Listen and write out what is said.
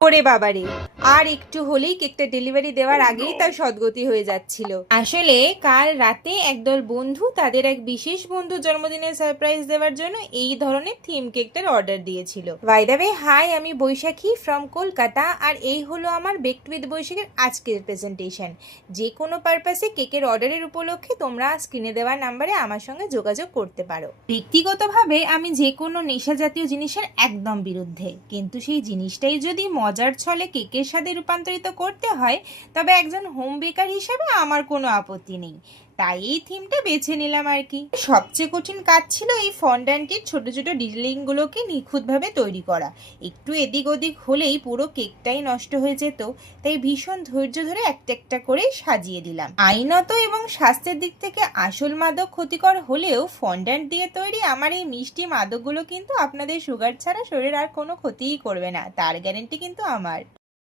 ওরে বাবারে, আর একটু হলেই কেকটা ডেলিভারি দেওয়ার আগেই তার সদ্গতি হয়ে যাচ্ছিল। আসলে কাল রাতে একদল বন্ধু তাদের এক বিশেষ বন্ধুর জন্মদিনে সারপ্রাইজ দেওয়ার জন্য এই ধরনের থিম কেকটার অর্ডার দিয়েছিল। বাই দ্য ওয়ে, হাই, আমি বৈশাখী ফ্রম কলকাতা, আর এই হলো আমার বেকড উইথ বৈশাখীর আজকের প্রেজেন্টেশন। যে কোনো পারপাসে কেকের অর্ডারের উপলক্ষে তোমরা স্ক্রিনে দেওয়া নাম্বারে আমার সঙ্গে যোগাযোগ করতে পারো। ব্যক্তিগতভাবে আমি যে কোনো নেশা জাতীয় জিনিসের একদম বিরুদ্ধে, কিন্তু সেই জিনিসটাই যদি মজার ছলে কেকের স্বাদে রূপান্তরিত করতে হয় তবে একজন হোম বেকার হিসেবে আমার কোনো আপত্তি নেই। তাই এই থিমটা বেছে নিলাম আর কি। সবচেয়ে কঠিন কাজ ছিল এই ফন্ডান্টের ছোট ছোট ডিটেলিংগুলোকে নিখুঁতভাবে তৈরি করা। একটু এদিক ওদিক হলেই পুরো কেকটাই নষ্ট হয়ে যেত, তাই ভীষণ ধৈর্য ধরে একটা একটা করে সাজিয়ে দিলাম। আইনত এবং স্বাস্থ্যের দিক থেকে আসল মাদক ক্ষতিকর হলেও ফন্ডান্ট দিয়ে তৈরি আমার এই মিষ্টি মাদকগুলো কিন্তু আপনাদের সুগার ছাড়া শরীরের আর কোনো ক্ষতিই করবে না, তার গ্যারেন্টি কিন্তু আমার।